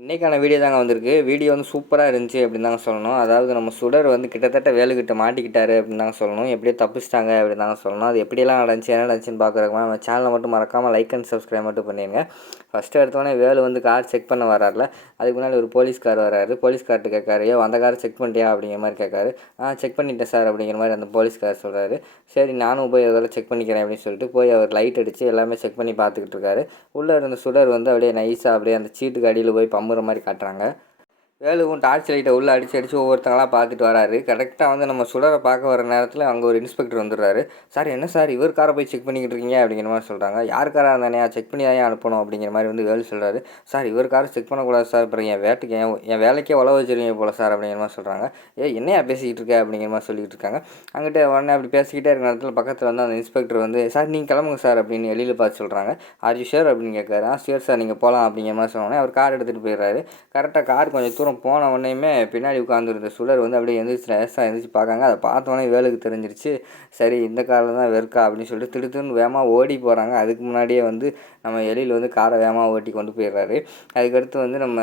இன்றைக்கான வீடியோ தாங்க வந்திருக்கு. வீடியோ வந்து சூப்பராக இருந்துச்சு அப்படின்னு தாங்க சொல்லணும். அதாவது நம்ம சுடர் வந்து கிட்டத்தட்ட வேலுக்கிட்ட மாட்டிக்கிட்டாரு அப்படின்னு தாங்க சொல்லணும். எப்படியோ தப்பிச்சிட்டாங்க அப்படின்னு தாங்க சொல்லணும். அது எப்படியெல்லாம் நடந்துச்சு என்ன நடந்துச்சுன்னு பார்க்குறதுக்கு நம்ம சேனலை மட்டும் மறக்காமல் லைக் அண்ட் சப்ஸ்கிரைப் மட்டும் பண்ணிடுங்க ஃபஸ்ட்டு எடுத்தோடனே வேலு வந்து கார் செக் பண்ண வராருல. அதுக்கு முன்னாடி ஒரு போலீஸ்கார் வராரு. போலீஸ்கார்ட்டு கேட்காரு "ஏய், அந்த காரை செக் பண்ணிட்டியா? அப்படிங்கிற மாதிரி கேட்காரு ஆ செக் பண்ணிட்டேன் சார் அப்படிங்கிற மாதிரி அந்த போலீஸ்கார் சொல்கிறாரு சரி நானும் போய் அதெல்லாம் செக் பண்ணிக்கிறேன் அப்படின்னு சொல்லிட்டு போய் அவர் லைட் அடித்து எல்லாமே செக் பண்ணி பார்த்துக்கிட்டு இருக்காரு. உள்ளே இருந்த சுடர் வந்து அப்படியே நைஸாக அப்படியே அந்த சீட்டுக்கு அடியில் போய் நம்புகிற மாதிரி காட்டுறாங்க. வேலுவும் டார்ச் லைட்டை உள்ளே அடித்து அடித்து ஒவ்வொருத்தங்களாம் பார்த்துட்டு வராரு. கரெக்டாக வந்து நம்ம சுடரை பார்க்க வர நேரத்தில் அங்கே ஒரு இன்ஸ்பெக்டர் வந்துடுறாரு. சார் என்ன சார்? இவர் காரை போய் செக் பண்ணிக்கிட்டு இருக்கீங்க? அப்படிங்கிற மாதிரி சொல்கிறாங்க யார் காராக இருந்தானே? செக் பண்ணி தான் அனுப்பணும்? அப்படிங்கிற மாதிரி வந்து வேலு சொல்கிறாரு சார் இவர் காரை செக் பண்ணக்கூடாது சார். அப்புறம் என் வேட்டுக்கு என் என் வேலைக்கே உழவு வச்சுருவீங்க போல சார். அப்படிங்கிற மாதிரி சொல்கிறாங்க ஏ என்னையா பேசிக்கிட்டு இருக்க? அப்படிங்கிற மாதிரி சொல்லிட்டு இருக்காங்க. அங்கிட்ட உடனே அப்படி பேசிக்கிட்டே இருக்கிற நேரத்தில் பக்கத்தில் வந்து அந்த இன்ஸ்பெக்டர் வந்து சார் நீங்கள் கிளம்புங்க சார் அப்படின்னு வெளியில் பார்த்து சொல்கிறாங்க ஆர் யூ ஷேர் அப்படின்னு கேட்குறாரு. ஆ ஷேர் சார் நீங்கள் போகலாம் அப்படிங்கிற மாதிரி சொன்னோன்னே அவர் கார் எடுத்துகிட்டு போயிடுறாரு. கரெக்டாக கார் கொஞ்சம் தூரம் போன உடனேயுமே பின்னாடி உட்காந்துருந்த சுடர் வந்து அப்படியே எழுந்திரிச்சு லேசாக எழுந்திரிச்சு பார்க்காங்க. அதை பார்த்தோன்னே வேலுக்கு தெரிஞ்சிருச்சு. சரி இந்த காரில் தான் வெறுக்கா அப்படின்னு சொல்லிட்டு திடுத்துன்னு வேகமாக ஓடி போகிறாங்க அதுக்கு முன்னாடியே வந்து நம்ம எழில் வந்து காரை வேகமாக ஓட்டி கொண்டு போயிடுறாரு. அதுக்கடுத்து வந்து நம்ம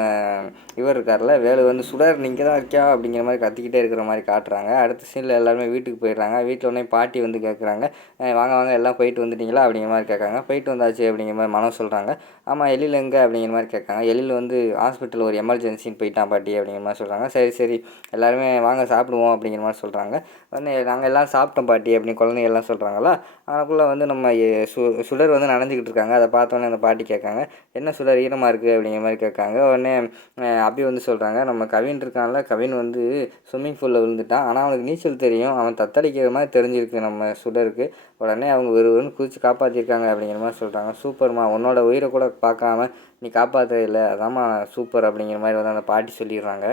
இவர் இருக்கார்ல வேலு வந்து சுடர் நீங்கள் தான் இருக்கியா? அப்படிங்கிற மாதிரி கத்திக்கிட்டே இருக்கிற மாதிரி காட்டுறாங்க. அடுத்த சீனில் எல்லாருமே வீட்டுக்கு போயிடுறாங்க. வீட்டில் உடனே பாட்டி வந்து கேட்குறாங்க வாங்க வாங்க எல்லாம் போயிட்டு வந்துட்டீங்களா? அப்படிங்கிற மாதிரி கேட்காங்க போயிட்டு வந்தாச்சு அப்படிங்கிற மாதிரி மனம் சொல்கிறாங்க ஆமாம் எழில் எங்கே? அப்படிங்கிற மாதிரி கேட்காங்க எழில் வந்து ஹாஸ்பிட்டல் ஒரு எமர்ஜென்சின்னு போயிட்டான் பாட்டி அப்படிங்கிற மாதிரி சொல்கிறாங்க சரி சரி எல்லாருமே வாங்க சாப்பிடுவோம் அப்படிங்கிற மாதிரி சொல்கிறாங்க உடனே நாங்கள் எல்லாம் சாப்பிட்டோம் பாட்டி அப்படின்னு குழந்தைங்க எல்லாம் சொல்கிறாங்களா அதுக்குள்ளே வந்து நம்ம சு சுடர் வந்து நடந்துக்கிட்டு இருக்காங்க. அதை பார்த்தோன்னே அந்த பாட்டி கேட்காங்க. என்ன சுடர் ஈரமாக இருக்குது அப்படிங்கிற மாதிரி கேட்காங்க. உடனே அபி வந்து சொல்கிறாங்க நம்ம கவின் இருக்கான்ல கவின் வந்து ஸ்விம்மிங் பூலில் விழுந்துட்டான். ஆனால் அவனுக்கு நீச்சல் தெரியும். அவன் தத்தளிக்கிற மாதிரி தெரிஞ்சிருக்கு நம்ம சுடருக்கு. உடனே அவங்க ஒருவருன்னு குதிச்சு காப்பாற்றிருக்காங்க அப்படிங்கிற மாதிரி சொல்கிறாங்க சூப்பர்மா உன்னோட உயிரை கூட பார்க்காம நீ காப்பாற்றவே இல்லை. அதாம்மா சூப்பர் அப்படிங்கிற மாதிரி வந்து அந்த பாட்டி சொல்லிடுறாங்க.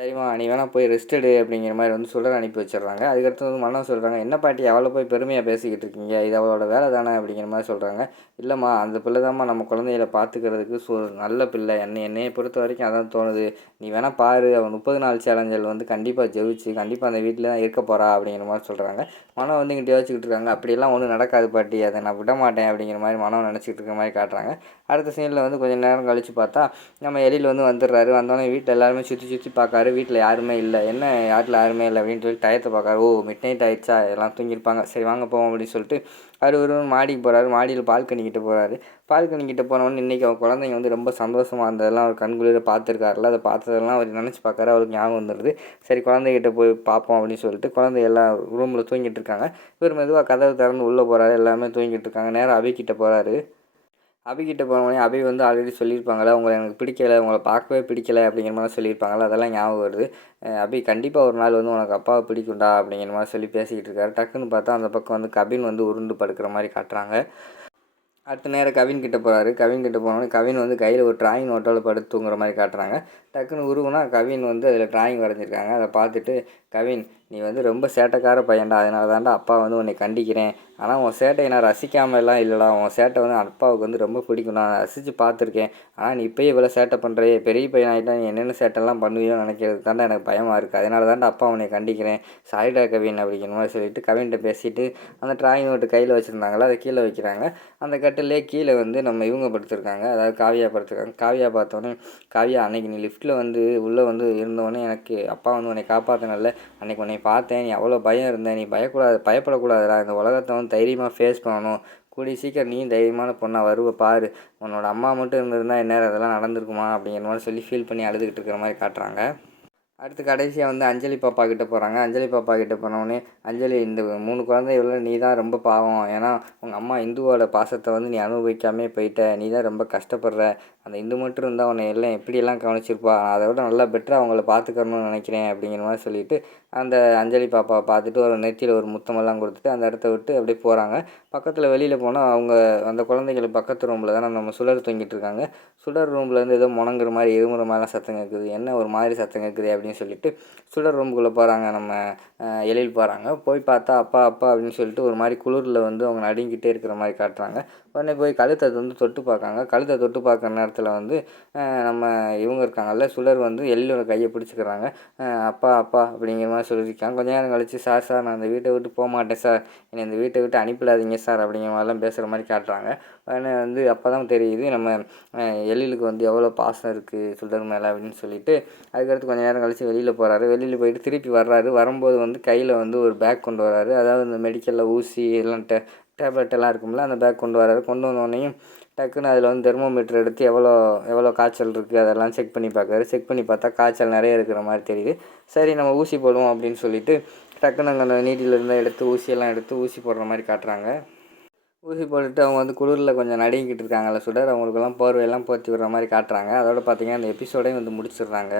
சரிம்மா நீ வேணால் போய் ரெஸ்ட் எடு அப்படிங்கிற மாதிரி வந்து சொல்கிற அனுப்பி வச்சிடுறாங்க. அதுக்கடுத்து வந்து மன்னன் சொல்கிறாங்க என்ன பாட்டி அவளை போய் பெருமையாக பேசிக்கிட்டு இருக்கீங்க? இது அவளோட வேலை தானே? அப்படிங்கிற மாதிரி சொல்கிறாங்க இல்லைம்மா அந்த பிள்ளை தாம்மா நம்ம குழந்தைகளை பார்த்துக்கிறதுக்கு சு நல்ல பிள்ளை. என்னை என்னையை பொறுத்த வரைக்கும் அதான் தோணுது. நீ வேணால் பாரு அவன் முப்பது நாள் சேலஞ்சல் வந்து கண்டிப்பாக ஜெயிச்சு கண்டிப்பாக அந்த வீட்டில் தான் இருக்க போகிறா அப்படிங்கிற மாதிரி சொல்கிறாங்க மனம் வந்து இங்கிட்ட யோசிச்சுக்கிட்டு இருக்காங்க. அப்படியெல்லாம் ஒன்றும் நடக்காது பாட்டி. அதை நான் விட மாட்டேன் அப்படிங்கிற மாதிரி மனம் நினச்சிக்கிட்டு இருக்க மாதிரி காட்டுறாங்க. அடுத்த சீனில் வந்து கொஞ்சம் நேரம் கழித்து பார்த்தா நம்ம எலியில் வந்து வந்துடுறாரு. வந்தோடனே வீட்டில் எல்லாருமே சுற்றி சுற்றி பார்க்காரு. வீட்டில் யாருமே இல்லை. என்ன யாரில் யாருமே இல்லை அப்படின்னு சொல்லி டயத்தை பார்க்காரு ஓ மிட் நைட் ஆயிடுச்சா? எல்லாம் தூங்கியிருப்பாங்க. சரி வாங்க போவோம் அப்படின்னு சொல்லிட்டு அவர் ஒரு மாடிக்கு போகிறாரு மாடியில் பால்கனிக்கிட்ட போகிறாரு பால்கனிக்கிட்ட போனவொன்னு போனவொடனே இன்றைக்கி அவன் குழந்தைங்க வந்து ரொம்ப சந்தோஷமாக இருந்ததெல்லாம் அவர் கண்குளிர பார்த்துருக்காருல அதை பார்த்ததெல்லாம் அவர் நினச்சி பார்க்காரு. அவருக்கு ஞாபகம் வந்துடுது சரி குழந்தைகிட்ட போய் பார்ப்போம் அப்படின்னு சொல்லிட்டு குழந்தை எல்லாம் ரூமில் தூங்கிட்டு இருக்காங்க. இவர் மெதுவாக கதவு திறந்து உள்ளே போகிறாரு எல்லாமே தூங்கிட்டு இருக்காங்க. நேராக அபிக்கிட்ட போகிறாரு அபிகிட்ட போனவொடனே அபி வந்து ஆல்ரெடி சொல்லியிருப்பாங்களே உங்களை எனக்கு பிடிக்கல உங்களை பார்க்கவே பிடிக்கலை அப்படிங்கிற மாதிரி சொல்லியிருப்பாங்களே அதெல்லாம் ஞாபகம் வருது. அபி கண்டிப்பாக ஒரு நாள் வந்து உனக்கு அப்பாவை பிடிக்கும்டா அப்படிங்கிற மாதிரி சொல்லி பேசிக்கிட்டு இருக்காரு. டக்குன்னு பார்த்தா அந்த பக்கம் வந்து கபின் வந்து உருண்டு படுக்கிற மாதிரி காட்டுறாங்க. அடுத்த நேரம் கவின் கிட்ட போகிறாரு கவின் கிட்ட போனோடனே கவின் வந்து கையில் ஒரு டிராயிங் நோட்டோவில் படுத்து தூங்குற மாதிரி காட்டுறாங்க. டக்குன்னு உருவுனா கவின் வந்து அதில் டிராயிங் வரைஞ்சிருக்காங்க. அதை பார்த்துட்டு கவின் நீ வந்து ரொம்ப சேட்டைக்கார பையன்டா அதனால தான்டா அப்பா வந்து உன்னை கண்டிக்கிறேன். ஆனால் உன் சேட்டையை நான் ரசிக்காம எல்லாம் இல்லைடா. உன் சேட்டை வந்து அப்பாவுக்கு வந்து ரொம்ப பிடிக்கும். நான் ரசித்து பார்த்துருக்கேன். ஆனால் நீ இப்போயே இவ்வளோ சேட்டை பண்ணுறியே பெரிய பையன் ஆகிட்டா நீ என்னென்ன சேட்டைலாம் பண்ணுவியோ நினைக்கிறது தாண்டா எனக்கு பயமாக இருக்குது அதனால தான்டா அப்பா உன்னை கண்டிக்கிறேன். சாரிடா கவின் அப்படிங்கிற மாதிரி சொல்லிட்டு கவின்கிட்ட பேசிட்டு அந்த டிராயிங் நோட்டு கையில் வச்சுருந்தாங்களா அதை கீழே வைக்கிறாங்க. அந்த கட்டிலே கீழே வந்து நம்ம இவங்க படுத்துருக்காங்க. அதாவது காவியா படுத்துருக்காங்க. காவியா பார்த்தோன்னே காவியா அன்னைக்கு நீ லிஃப்ட்டில் வந்து உள்ளே வந்து இருந்தோடனே எனக்கு அப்பா வந்து உன்னை காப்பாற்றினால அன்னைக்கு உன்னை பார்த்தேன் நீ அவ்வளோ பயம் இருந்த நீ பயக்கூடாது பயப்படக்கூடாதுடா. இந்த உலகத்தை வந்து தைரியமாக ஃபேஸ் பண்ணணும். கூடிய சீக்கிரம் நீயும் தைரியமான பொண்ணாக வருவ பாரு. உன்னோட அம்மா மட்டும் இருந்திருந்தா இந்நேரம் அதெல்லாம் நடந்திருக்குமா? அப்படிங்கிற மாதிரி சொல்லி ஃபீல் பண்ணி அழுதுகிட்டு இருக்கிற மாதிரி காட்டுறாங்க. அடுத்து கடைசியாக வந்து அஞ்சலி பாப்பா கிட்ட போகிறாங்க அஞ்சலி பாப்பா கிட்ட போனோடனே அஞ்சலி இந்த மூணு குழந்தைகள நீ தான் ரொம்ப பாவம். ஏன்னா உங்கள் அம்மா இந்துவோட பாசத்தை வந்து நீ அனுபவிக்காமே போயிட்ட. நீ தான் ரொம்ப கஷ்டப்படுற. அந்த இந்து மட்டும் இருந்தால் உன்னை எல்லாம் எப்படியெல்லாம் கவனிச்சிருப்பா? அதை விட நல்லா பெட்டராக அவங்கள பார்த்துக்கணும்னு நினைக்கிறேன் அப்படிங்கிற மாதிரி சொல்லிட்டு அந்த அஞ்சலி பாப்பாவை பார்த்துட்டு ஒரு நெத்தியில் ஒரு முத்தமெல்லாம் கொடுத்துட்டு அந்த இடத்த விட்டு அப்படியே போகிறாங்க பக்கத்தில் வெளியில் போனால் அவங்க அந்த குழந்தைகள் பக்கத்து ரூமில் தானே நம்ம சுடர் தூங்கிட்டு இருக்காங்க. சுடர் ரூம்லேருந்து ஏதோ முணங்குற மாதிரி இருமுற மாதிரிலாம் சத்தம் கேட்குது என்ன ஒரு மாதிரி சத்தம் கேட்குது அப்படின்னு சொல்லிட்டு சுடர் ரூமுக்குள்ளே போகிறாங்க நம்ம எழில் போகிறாங்க போய் பார்த்தா அப்பா அப்பா அப்படின்னு சொல்லிட்டு ஒரு மாதிரி குளிரில் வந்து அவங்க நடுங்கிட்டே இருக்கிற மாதிரி காட்டுறாங்க. உடனே போய் கழுத்தை வந்து தொட்டு பார்க்காங்க கழுத்தை தொட்டு பார்க்குற நேரத்தில் வந்து நம்ம இவங்க இருக்காங்கல்ல சுடர் வந்து எழிலோட கையை பிடிச்சிக்கிறாங்க. அப்பா அப்பா அப்படிங்கிற மாதிரி சொல்லியிருக்காங்க. கொஞ்ச நேரம் கழிச்சு சார் சார் நான் அந்த வீட்டை விட்டு போக மாட்டேன் சார். என்னை இந்த வீட்டை விட்டு அனுப்பிடாதீங்க சார் அப்படிங்கிற மாதிரிலாம் பேசுகிற மாதிரி காட்டுறாங்க. உடனே வந்து அப்போ தான் தெரியுது நம்ம அஹ், எழிலுக்கு வந்து எவ்வளோ பாசம் இருக்குது சுடர் மேலே அப்படின்னு சொல்லிட்டு. அதுக்கடுத்து கொஞ்ச நேரம் கழித்து வெளியில் போகிறாரு வெளியில் போயிட்டு திருப்பி வர்றாரு. வரும்போது வந்து கையில் வந்து ஒரு பேக் கொண்டு வராரு அதாவது இந்த மெடிக்கலில் ஊசி எல்லாம் டேப்லெட் எல்லாம் இருக்கும்ல அந்த பேக் கொண்டு வராரு கொண்டு வந்தோடனையும் டக்குன்னு அதில் வந்து தெர்மோமீட்டர் எடுத்து எவ்வளோ எவ்வளோ காய்ச்சல் இருக்குது அதெல்லாம் செக் பண்ணி பார்க்குறாரு. செக் பண்ணி பார்த்தா காய்ச்சல் நிறைய இருக்கிற மாதிரி தெரியுது. சரி நம்ம ஊசி போடுவோம் அப்படின்னு சொல்லிட்டு டக்குன்னு அங்கே அந்த இருந்தால் எடுத்து ஊசியெல்லாம் எடுத்து ஊசி போடுற மாதிரி காட்டுறாங்க. ஊசி போட்டுட்டு அவங்க வந்து குளிரில் கொஞ்சம் நடுங்கிட்டு இருக்காங்கல்ல சுடர் அவங்களுக்கெல்லாம் போர்வையெல்லாம் போர்த்தி விடுற மாதிரி காட்டுறாங்க. அதோட பார்த்திங்கன்னா அந்த எபிசோடையும் வந்து முடிச்சிடுறாங்க.